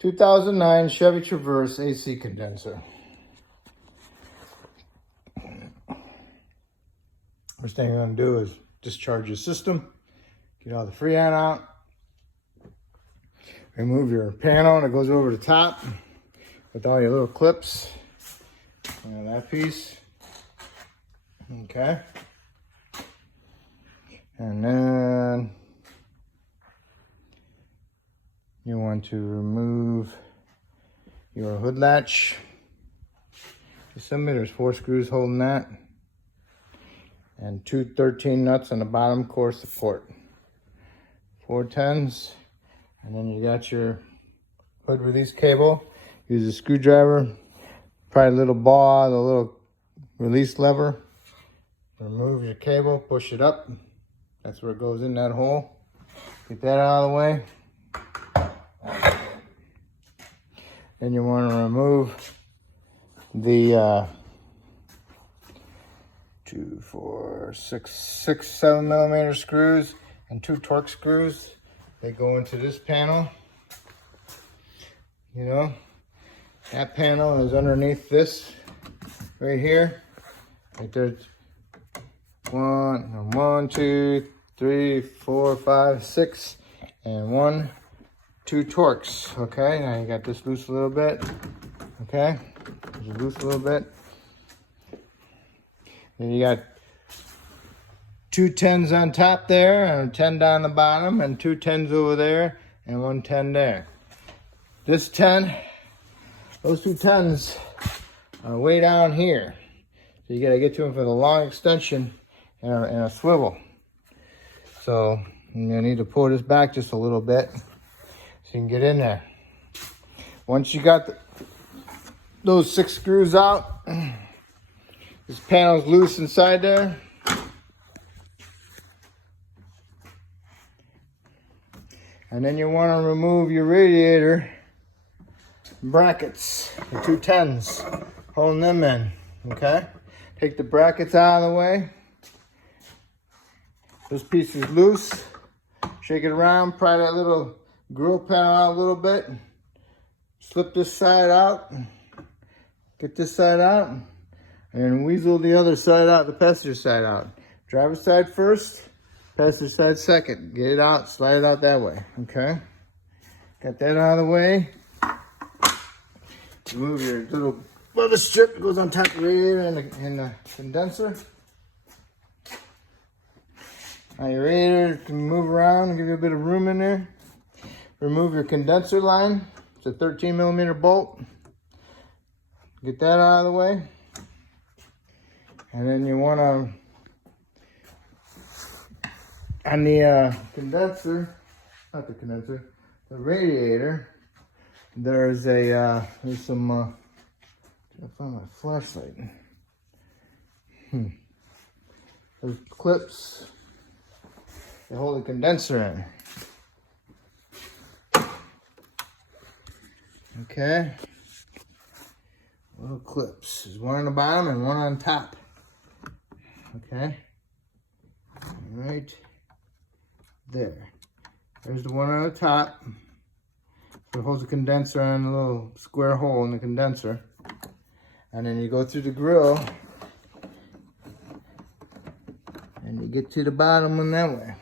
2009 Chevy Traverse AC condenser. First thing you're going to do is discharge your system, get all the freon out, remove your panel that goes over the top with all your little clips, and that piece, okay, and then you want to remove your hood latch. Assembly, there's 4 screws holding that, and 2 13 nuts on the bottom core support, 4 10s, and then you got your hood release cable. Use a screwdriver, probably a little ball, the little release lever. Remove your cable, push it up. That's where it goes in that hole. Get that out of the way. Then you want to remove the 2, 4, 6, 7 millimeter screws and 2 Torx screws. They go into this panel. You know, that panel is underneath this right here. Right there's 1, 2, 3, 4, 5, 6, and 1, 2 Torx. Okay, now you got this loose a little bit. Okay, just loose a little bit. Then you got 2 10s on top there, and a 10 down the bottom, and 2 10s over there, and 1 10 there. This 10, those 2 10s are way down here. So you gotta get to them for the long extension and a swivel. So you need to pull this back just a little bit so you can get in there. Once you got those 6 screws out, this panel's loose inside there. And then you want to remove your radiator brackets, the 2 10s, holding them in, okay? Take the brackets out of the way. This piece is loose. Shake it around, pry that little grill panel out a little bit. Slip this side out. Get this side out. And then weasel the other side out, the passenger side out. Driver's side first, passenger side second. Get it out, slide it out that way, okay? Got that out of the way. Remove your little leather strip that goes on top of the radiator and the condenser. Now your radiator can move around and give you a bit of room in there. Remove your condenser line. It's a 13 millimeter bolt. Get that out of the way. And then you want to, on the condenser, not the condenser, the radiator, there's some, I found my flashlight. There's clips that hold the condenser in. Okay. Little clips. There's one on the bottom and one on top. Okay. Right there. There's the one on the top. So it holds the condenser on a little square hole in the condenser. And then you go through the grill and you get to the bottom one that way.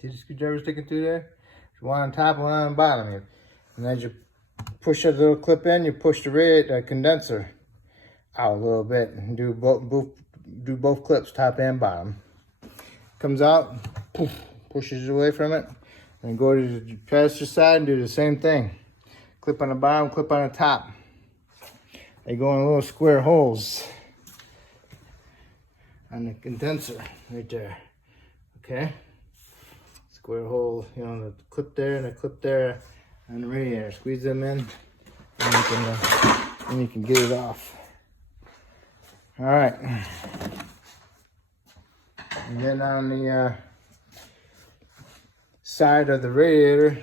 See the screwdriver sticking through there? There's one on top, one on the bottom. And as you push that little clip in, you push the condenser out a little bit and do both clips, top and bottom. Comes out, poof, pushes away from it, and go to the passenger side and do the same thing. Clip on the bottom, clip on the top. They go in little square holes on the condenser right there. Okay? Square hole, you know, the clip there and the clip there on the radiator. Squeeze them in, and you can get it off. All right. And then on the side of the radiator,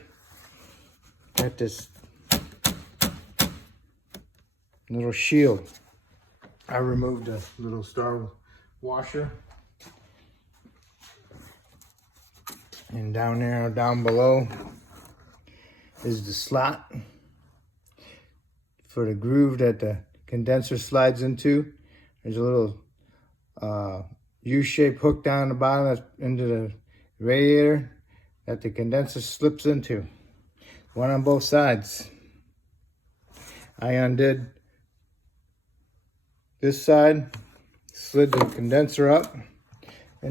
got this little shield. I removed a little star washer. And down there, down below, is the slot for the groove that the condenser slides into. There's a little U-shaped hook down the bottom that's into the radiator that the condenser slips into. One on both sides. I undid this side, slid the condenser up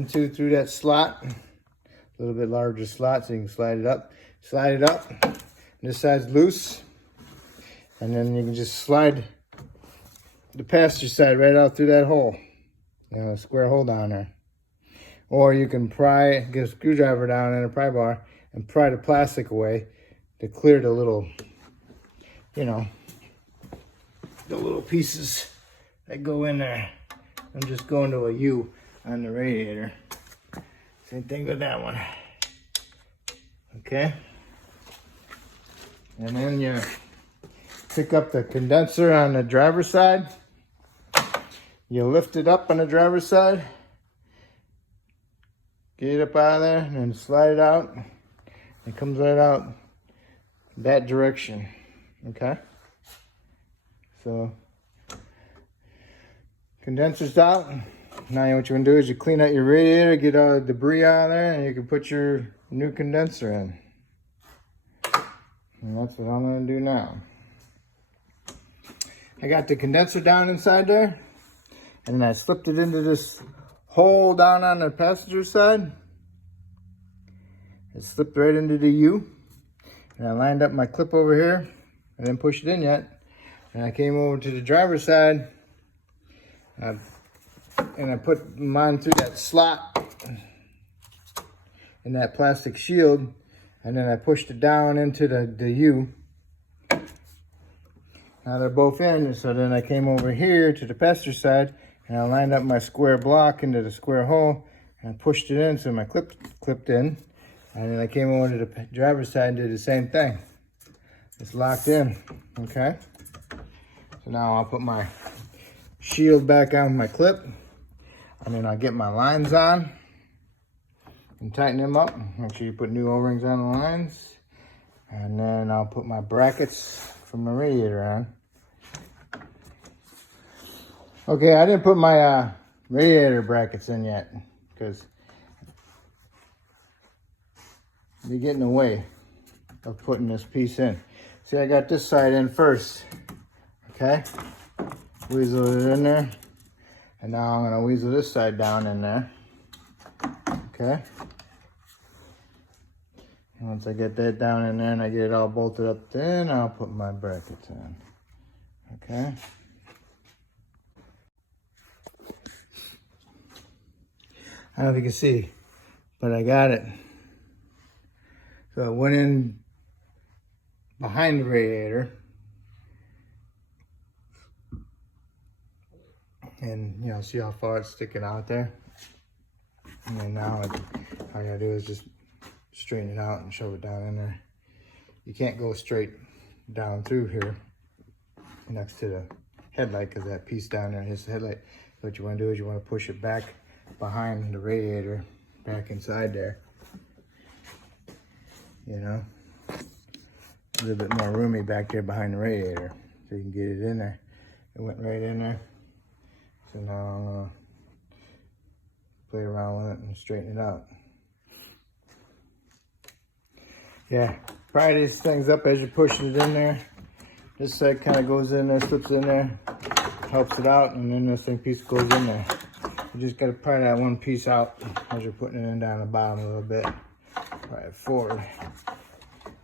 through that slot. A little bit larger slot so you can slide it up. This side's loose. And then you can just slide the passenger side right out through that hole. You know, a square hole down there. Or you can get a screwdriver down and a pry bar and pry the plastic away to clear the little, you know, the little pieces that go in there. I'm just going to a U on the radiator. Same thing with that one. Okay. And then you pick up the condenser on the driver's side. You lift it up on the driver's side. Get it up out of there and then slide it out. It comes right out that direction. Okay? So, condenser's out. Now what you want to do is you clean out your radiator, get all the debris out of there, and you can put your new condenser in. And that's what I'm going to do now. I got the condenser down inside there, and then I slipped it into this hole down on the passenger side. It slipped right into the U, and I lined up my clip over here. I didn't push it in yet. And I came over to the driver's side, and I put mine through that slot in that plastic shield, and then I pushed it down into the U. Now they're both in, so then I came over here to the passenger side, and I lined up my square block into the square hole, and I pushed it in so my clip clipped in. And then I came over to the driver's side and did the same thing. It's locked in, okay? So now I'll put my shield back on my clip, and then I'll get my lines on and tighten them up. Make sure you put new O-rings on the lines. And then I'll put my brackets from the radiator on. Okay, I didn't put my radiator brackets in yet because they get in the way of putting this piece in. See, I got this side in first. Okay, weasel it in there, and now I'm gonna weasel this side down in there. Okay, and once I get that down in there and I get it all bolted up, then I'll put my brackets in. Okay. I don't know if you can see, but I got it. So it went in behind the radiator. And, you know, see how far it's sticking out there? And then now all I gotta do is just straighten it out and shove it down in there. You can't go straight down through here next to the headlight because that piece down there hits the headlight. So what you want to do is you want to push it back behind the radiator, back inside there. You know, a little bit more roomy back there behind the radiator, so you can get it in there. It went right in there. So now I'm gonna play around with it and straighten it out. Yeah, pry these things up as you're pushing it in there. This side kind of goes in there, slips in there, helps it out, and then this thing piece goes in there. You just gotta pry that one piece out as you're putting it in down the bottom a little bit. Pry it forward.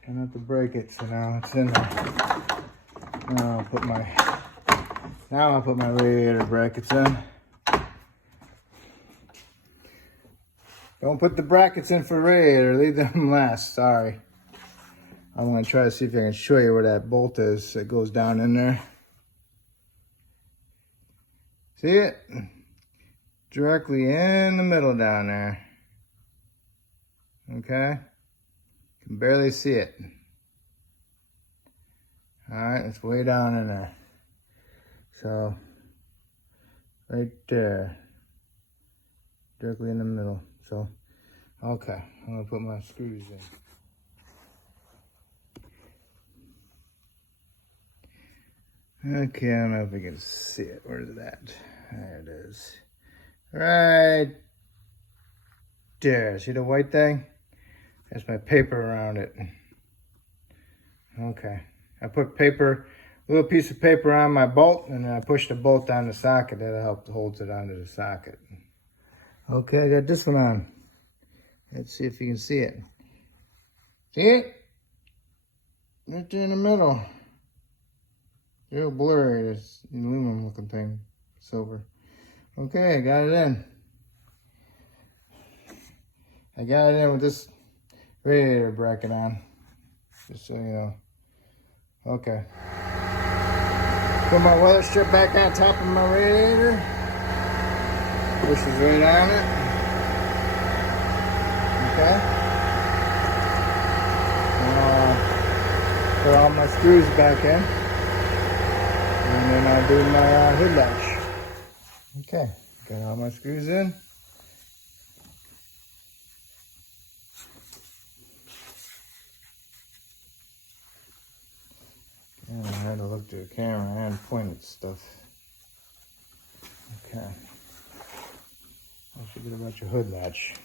And not to break it, so now it's in there. Now I'll put my radiator brackets in. Don't put the brackets in for radiator, leave them last, sorry. I'm gonna try to see if I can show you where that bolt is that goes down in there. See it? Directly in the middle down there. Okay? Can barely see it. Alright, it's way down in there. So, right there. Directly in the middle. So, okay, I'm gonna put my screws in. Okay, I don't know if we can see it. Where's it at? There it is. Right there. See the white thing? That's my paper around it. Okay. I put a little piece of paper on my bolt, and then I push the bolt on the socket. That'll help hold it onto the socket. Okay, I got this one on. Let's see if you can see it. See it? Right there in the middle. Real blurry, this aluminum looking thing, silver. Okay, I got it in. I got it in with this radiator bracket on, just so you know. Okay. Put my weather strip back on top of my radiator. Pushes right on it. Okay. Put all my screws back in. And then I'll do my hood latch. Okay, got all my screws in. And I had to look to the camera and point at stuff. Okay. Don't forget about your hood latch.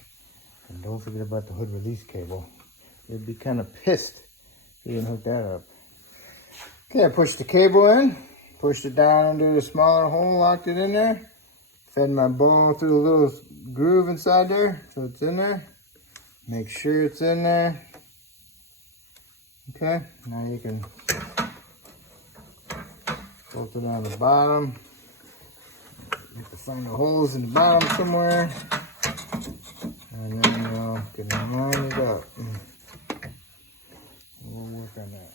And don't forget about the hood release cable. You'd be kind of pissed if you didn't hook that up. Okay, I pushed the cable in. Pushed it down into the smaller hole, locked it in there. Fed my ball through a little groove inside there, so it's in there. Make sure it's in there. Okay, now you can bolt it on the bottom. You have to find the holes in the bottom somewhere. And then we'll get it lined up. We'll work on that.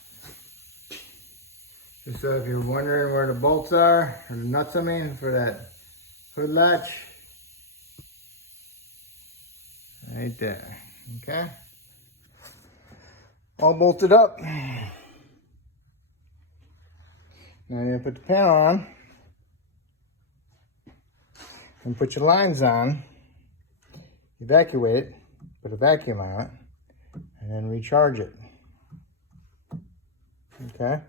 Just so if you're wondering where the bolts are, or the nuts I mean, for that hood latch, right there, okay? All bolted up. Now you put the panel on, and put your lines on, evacuate it, put a vacuum on it, and then recharge it, okay?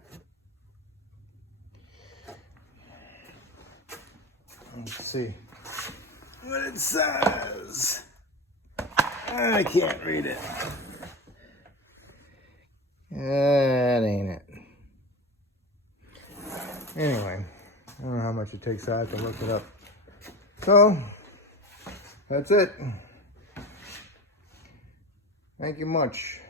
Let's see what it says. I can't read it. That ain't it. Anyway, I don't know how much it takes out to look it up. So, that's it. Thank you much.